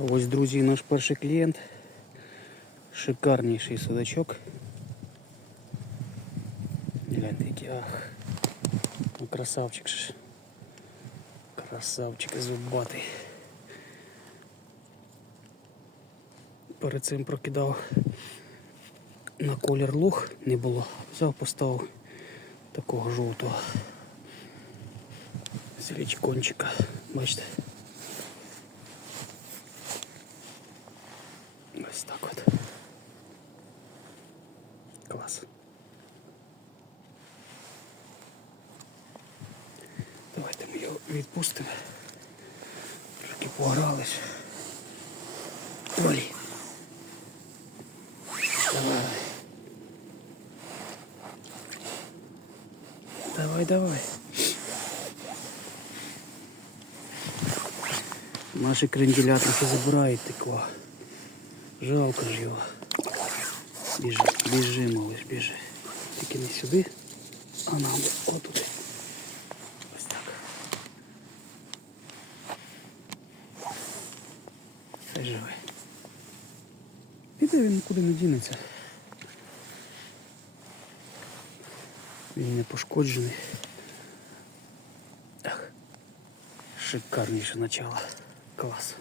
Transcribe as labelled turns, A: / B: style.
A: Ось, друзі, наш перший клієнт. Шикарніший судачок. Гляньте, який ах. Ну, красавчик ж. Красавчик зубатий. Перед цим прокидав на колір луг, не було. Взяв, поставив такого жовтого. Зелечкончика. Бачите? Ось так от. Клас. Давайте ми його відпустимо. Трошки погрались. Ой. Давай. Давай, давай. Наші кренделя трохи забирають такого. Жалко ж його. Біжи, біжи, малиш, біжи. Тільки не сюди, а нам отуди. Ось так. Хай живе. Піде він нікуди не дінеться. Він не пошкоджений. Ах, шикарніше начало. Клас.